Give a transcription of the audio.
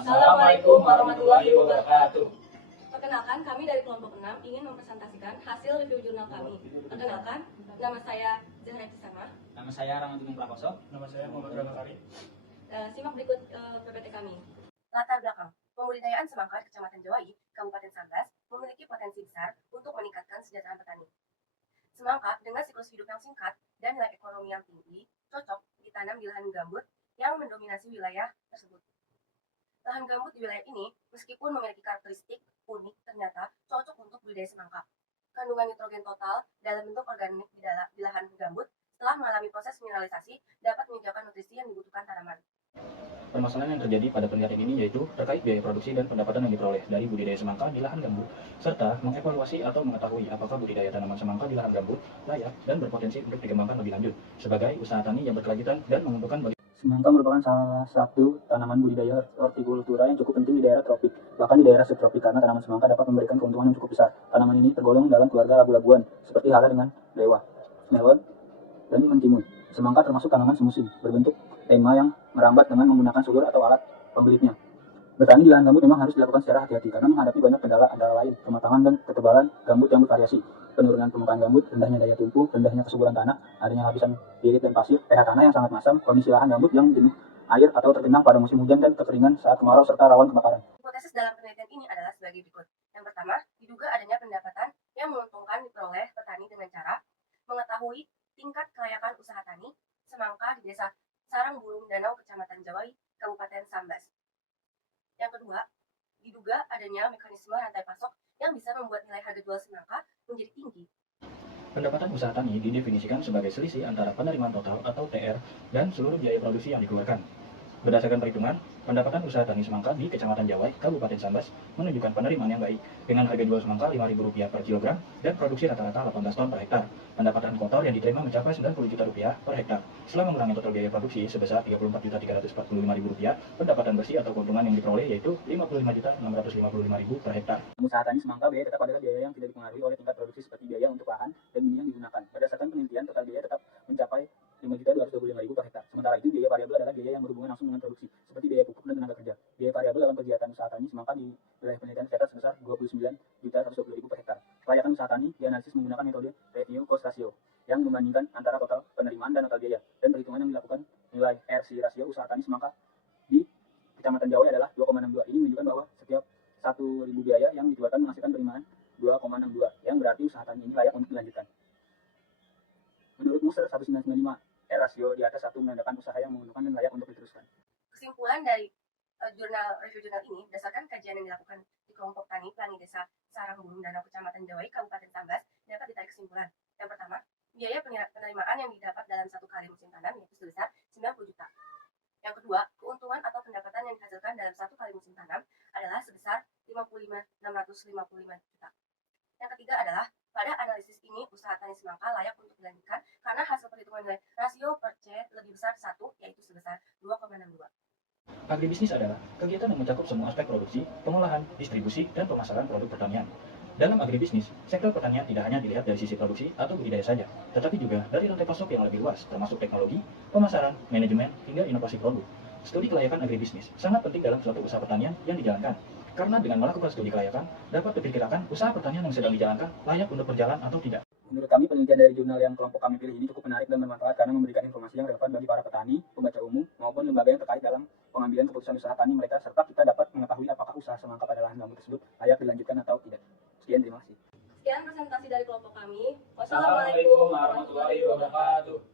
Assalamualaikum warahmatullahi wabarakatuh. Perkenalkan, kami dari kelompok 6 ingin mempresentasikan hasil review jurnal kami. Perkenalkan, nama saya Zahra Kisama. Nama saya Rahmatullah Prakoso. Nama saya Muhammad Rana Kari. Simak berikut PPT kami. Latar belakang. Pembudidayaan semangka di Kecamatan Jawai, Kabupaten Sambas, memiliki potensi besar untuk meningkatkan kesejahteraan petani. Semangka dengan siklus hidup yang singkat dan nilai ekonomi yang tinggi, cocok ditanam di lahan gambut yang mendominasi wilayah tersebut. Lahan gambut di wilayah ini, meskipun memiliki karakteristik unik, ternyata cocok untuk budidaya semangka. Kandungan nitrogen total dalam bentuk organik di lahan gambut setelah mengalami proses mineralisasi dapat menyediakan nutrisi yang dibutuhkan tanaman. Permasalahan yang terjadi pada penelitian ini yaitu terkait biaya produksi dan pendapatan yang diperoleh dari budidaya semangka di lahan gambut, serta mengevaluasi atau mengetahui apakah budidaya tanaman semangka di lahan gambut layak dan berpotensi untuk dikembangkan lebih lanjut sebagai usaha tani yang berkelanjutan dan menguntungkan bagi. Semangka merupakan salah satu tanaman budidaya hortikultura yang cukup penting di daerah tropik, bahkan di daerah subtropik, karena tanaman semangka dapat memberikan keuntungan yang cukup besar. Tanaman ini tergolong dalam keluarga labu-labuan, seperti halnya dengan lewa, melon, dan mentimun. Semangka termasuk tanaman semusim, berbentuk tema yang merambat dengan menggunakan sulur atau alat pembelitnya. Bertani di lahan gambut memang harus dilakukan secara hati-hati karena menghadapi banyak kendala antara lain kematangan dan ketebalan gambut yang bervariasi, penurunan permukaan gambut, rendahnya daya tumpu, rendahnya kesuburan tanah, adanya lapisan birit dan pasir, pH tanah yang sangat masam, kondisi lahan gambut yang jenuh air atau tergenang pada musim hujan dan kekeringan saat kemarau serta rawan kebakaran. Hipotesis dalam penelitian ini adalah sebagai berikut. Yang pertama, diduga adanya pendapatan yang menguntungkan diperoleh petani dengan cara mengetahui tingkat kelayakan usaha tani semangka di Desa Sarangbulung Danau, Kecamatan Jawai, Kabupaten Sambas. Yang kedua, diduga adanya mekanisme rantai pasok yang bisa membuat nilai harga jual semangka menjadi tinggi. Pendapatan usaha tani didefinisikan sebagai selisih antara penerimaan total atau TR dan seluruh biaya produksi yang dikeluarkan. Berdasarkan perhitungan, pendapatan usaha tani semangka di Kecamatan Jawai, Kabupaten Sambas menunjukkan penerimaan yang baik dengan harga jual semangka Rp5.000 per kilogram dan produksi rata-rata 18 ton per hektar. Pendapatan kotor yang diterima mencapai Rp90 juta per hektar. Setelah mengurangi total biaya produksi sebesar Rp34.345.000, pendapatan bersih atau keuntungan yang diperoleh yaitu Rp55.655.000 per hektar. Usaha tani semangka biaya tetap adalah biaya yang tidak dipengaruhi oleh tingkat produksi seperti biaya untuk lahan dan benih yang digunakan. Berdasarkan penelitian, total biaya tetap mencapai Rp5.225.000 per hektar. Sementara itu, biaya variabel adalah biaya yang berhubungan langsung dengan produksi, seperti biaya pupuk dan tenaga kerja. Biaya variabel dalam kegiatan usaha tani semangka di wilayah penelitian tercatat sebesar Rp29.120.000 per hektar. Kelayakan usaha tani dianalisis menggunakan metode revenue cost ratio yang membandingkan antara total penerimaan dan total biaya, dan perhitungan yang dilakukan nilai RC rasio usaha tani semangka di Kecamatan Jawai adalah 2,62. Ini menunjukkan bahwa setiap 1.000 biaya yang dikeluarkan menghasilkan penerimaan 2,62, yang berarti usaha tani ini layak untuk dilanjutkan. Menurut Muser 1995, R rasio di atas 1 menandakan usaha yang menguntungkan dan layak untuk diteruskan. Kesimpulan dari review jurnal ini berdasarkan kajian yang dilakukan di kelompok tani Desa Sarangbulung Danau, Kecamatan Jawai, Kabupaten Sambas, dapat ditarik kesimpulan. Yang pertama, biaya penerimaan yang didapat dalam satu kali musim tanam yaitu sebesar Rp90 juta. Yang kedua, keuntungan atau pendapatan yang dihasilkan dalam satu kali musim tanam adalah sebesar Rp55.655 juta. Yang ketiga adalah, pada analisis ini usaha tani semangka layak untuk dilanjutkan karena hasil perhitungan nilai rasio per C lebih besar 1, yaitu sebesar 2,62. Agribisnis adalah kegiatan yang mencakup semua aspek produksi, pengolahan, distribusi, dan pemasaran produk pertanian. Dalam agribisnis, sektor pertanian tidak hanya dilihat dari sisi produksi atau budidaya saja, tetapi juga dari rantai pasok yang lebih luas, termasuk teknologi, pemasaran, manajemen, hingga inovasi produk. Studi kelayakan agribisnis sangat penting dalam suatu usaha pertanian yang dijalankan, karena dengan melakukan studi kelayakan, dapat diperkirakan usaha pertanian yang sedang dijalankan layak untuk berjalan atau tidak. Menurut kami, penelitian dari jurnal yang kelompok kami pilih ini cukup menarik dan bermanfaat karena memberikan informasi yang relevan bagi para petani, pembaca umum, maupun lembaga yang terkait dalam pengambilan keputusan usaha tani mereka, serta kita dapat mengetahui apakah usaha semangka pada lahan gambut tersebut layak dilanjutkan atau tidak. Sekian, terima kasih. Sekian presentasi dari kelompok kami. Assalamualaikum warahmatullahi wabarakatuh.